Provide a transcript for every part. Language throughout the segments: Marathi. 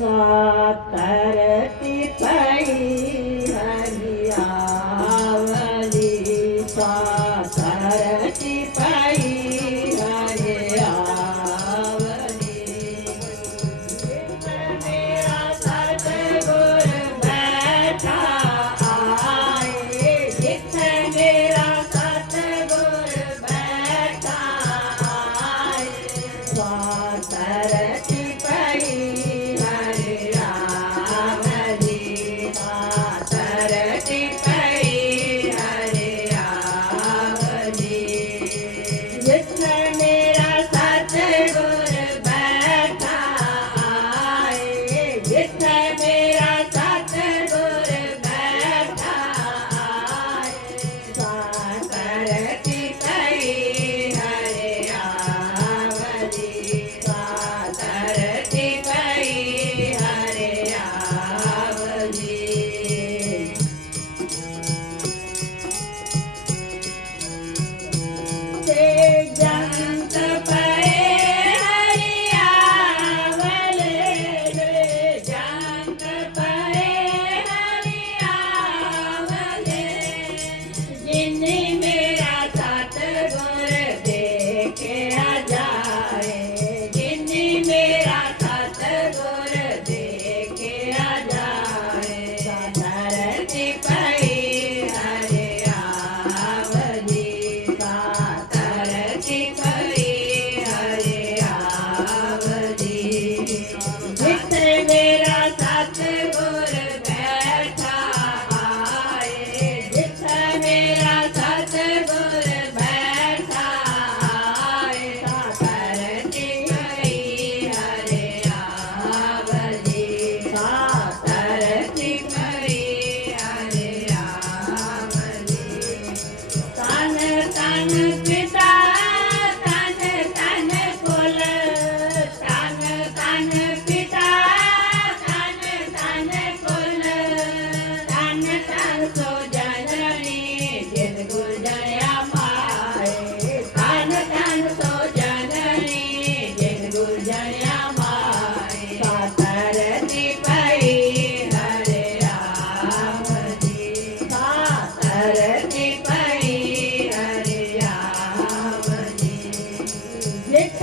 करती पै हरियावली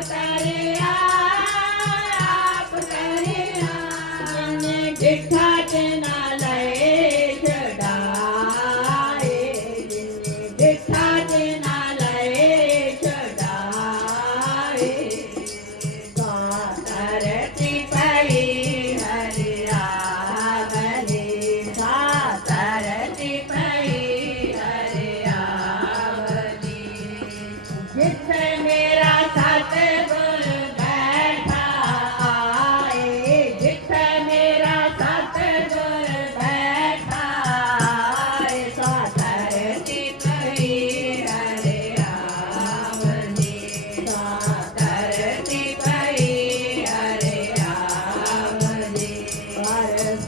ಅವತಾರೇ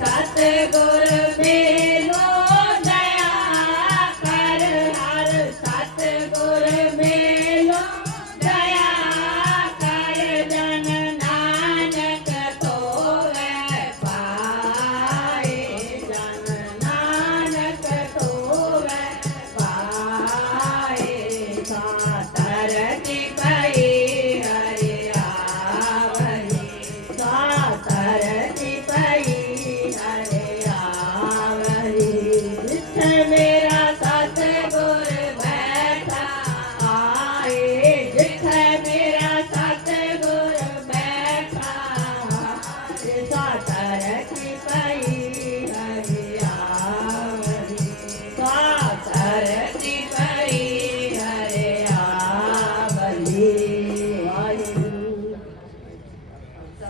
Categoría.